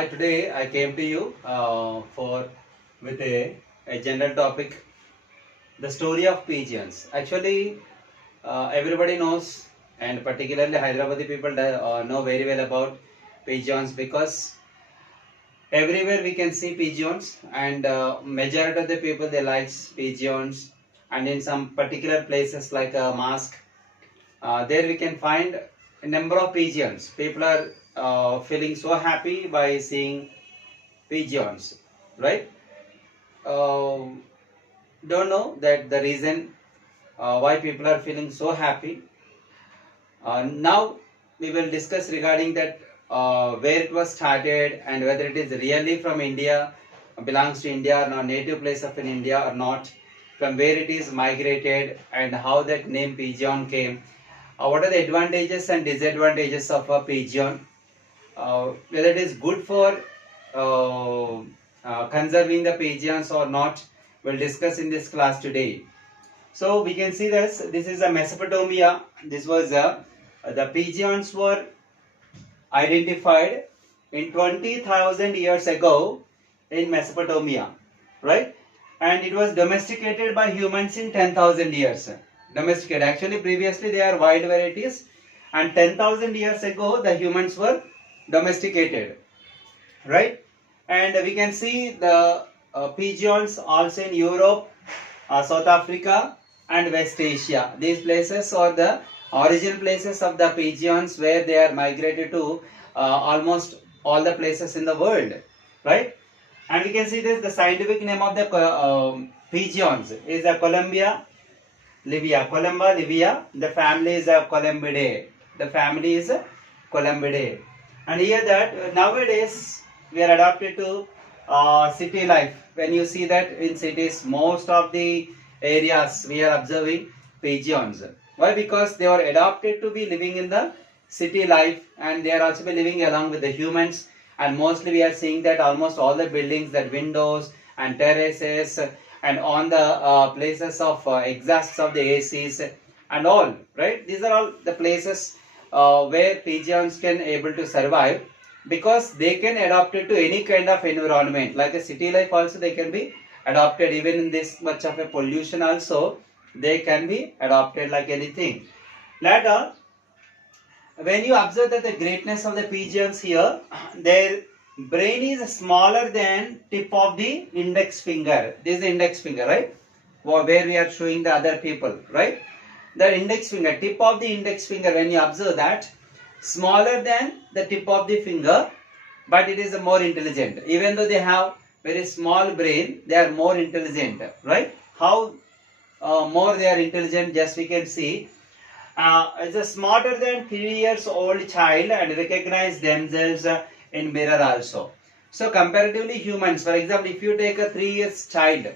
Hi, today I came to you for with a general topic, the story of pigeons. Actually, everybody knows, and particularly Hyderabadi people know very well about pigeons because everywhere we can see pigeons, and majority of the people they like pigeons, and in some particular places like a mosque, there we can find a number of pigeons. People are feeling so happy by seeing pigeons, right? Um don't know that the reason why people are feeling so happy. Now we will discuss regarding that where it was started and whether it is really from India, belongs to India or not, native place of in India or not, from where it is migrated and how that name pigeon came. What are the advantages and disadvantages of a pigeon? Whether it is good for conserving the pigeons or not, we'll discuss in this class today. So we can see this. This is a Mesopotamia. This was the pigeons were identified in 20,000 years ago in Mesopotamia, right? And it was domesticated by humans in 10,000 years. Domesticated. Actually, previously they are wild varieties, and 10,000 years ago the humans were domesticated, right? And we can see the pigeons also in Europe, South Africa and West Asia. These places are the origin places of the pigeons where they are migrated to almost all the places in the world, right? And we can see this, the scientific name of the pigeons is a Columbia livia. Columba livia. The family is a Columbidae. The family is a Columbidae. And here that nowadays we are adapted to city life. When you see that in cities, most of the areas we are observing pigeons. Why? Because they are adapted to be living in the city life, and they are also be living along with the humans. And mostly we are seeing that almost all the buildings, that windows and terraces, and on the places of exhausts of the ACs and all, right? These are all the places where pigeons can able to survive, because they can adapt it to any kind of environment. Like a city life also they can be adopted, even in this much of a pollution also they can be adopted like anything. Later, when you observe that the greatness of the pigeons here, their brain is smaller than tip of the index finger. This is the index finger, right? Where we are showing the other people, right? The index finger, tip of the index finger, when you observe that, smaller than the tip of the finger, but it is more intelligent. Even though they have very small brain, they are more intelligent, right? How more they are intelligent, just we can see. It's a smarter than 3 years old child and recognize themselves in mirror also. So comparatively humans, for example, if you take a 3 years child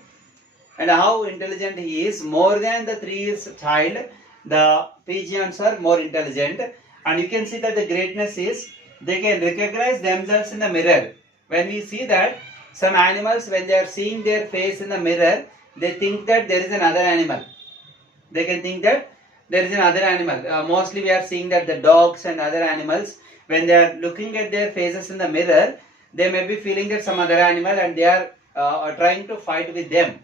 and how intelligent he is, more than the 3 years child, the pigeons are more intelligent. And you can see that the greatness is they can recognize themselves in the mirror. When we see that some animals, when they are seeing their face in the mirror, they think that there is another animal. They can think that there is another animal. Mostly we are seeing that the dogs and other animals, when they are looking at their faces in the mirror, they may be feeling that some other animal and they are trying to fight with them.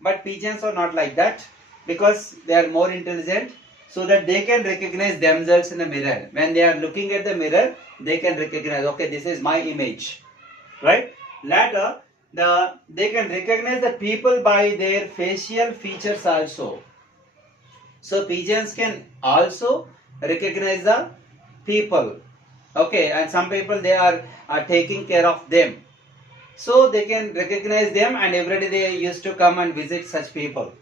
But pigeons are not like that, because they are more intelligent, so that they can recognize themselves in the mirror. When they are looking at the mirror, they can recognize, okay, this is my image, right? Later, they can recognize the people by their facial features also. So pigeons can also recognize the people, okay, and some people they are taking care of them. So they can recognize them, and every day they used to come and visit such people.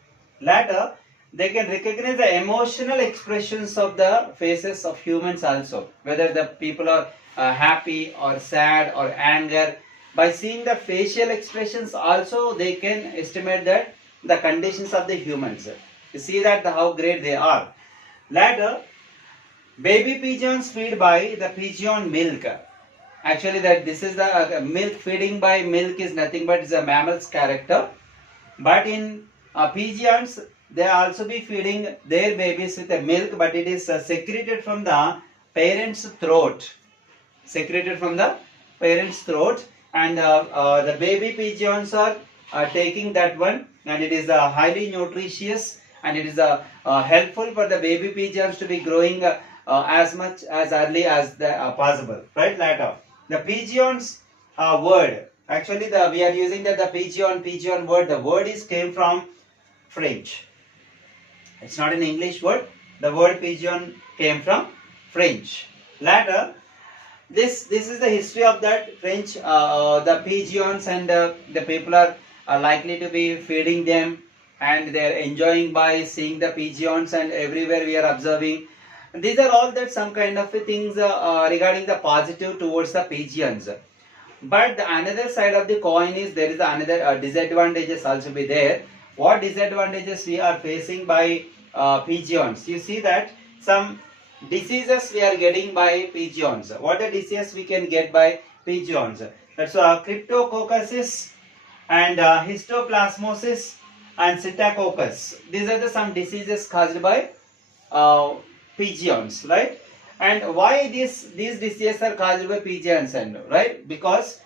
Later, they can recognize the emotional expressions of the faces of humans also, whether the people are happy or sad or anger. By seeing the facial expressions also, they can estimate that the conditions of the humans. You see that how great they are. Later, baby pigeons feed by the pigeon milk. Actually, that this is the milk. Feeding by milk is nothing but is a mammal's character. But in pigeons, they also be feeding their babies with the milk, but it is secreted from the parent's throat. Secreted from the parent's throat, and the baby pigeons are taking that one, and it is highly nutritious, and it is helpful for the baby pigeons to be growing as much as early as possible, right? Later, the pigeons word, actually we are using that the pigeon word, the word is came from French. It's not an English word. The word pigeon came from French. Later, this is the history of that French. The pigeons, and the people are likely to be feeding them, and they are enjoying by seeing the pigeons, and everywhere we are observing. These are all that some kind of things regarding the positive towards the pigeons. But the another side of the coin is there is another disadvantages also be there. What disadvantages we are facing by pigeons? You see that some diseases we are getting by pigeons. What are diseases we can get by pigeons? That's cryptococcus and histoplasmosis and psittacoccus. These are the some diseases caused by pigeons, right? And why these diseases are caused by pigeons, and right? Because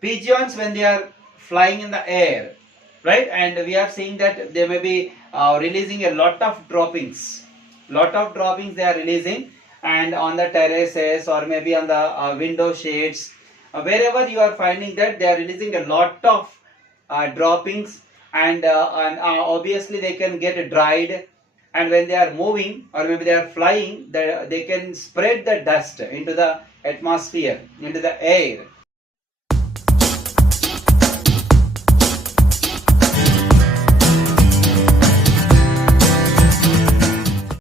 pigeons, when they are flying in the air, right, and we are seeing that they may be releasing a lot of droppings they are releasing, and on the terraces or maybe on the window shades, wherever you are finding that they are releasing a lot of droppings, and obviously they can get dried, and when they are moving or maybe they are flying, they can spread the dust into the atmosphere, into the air,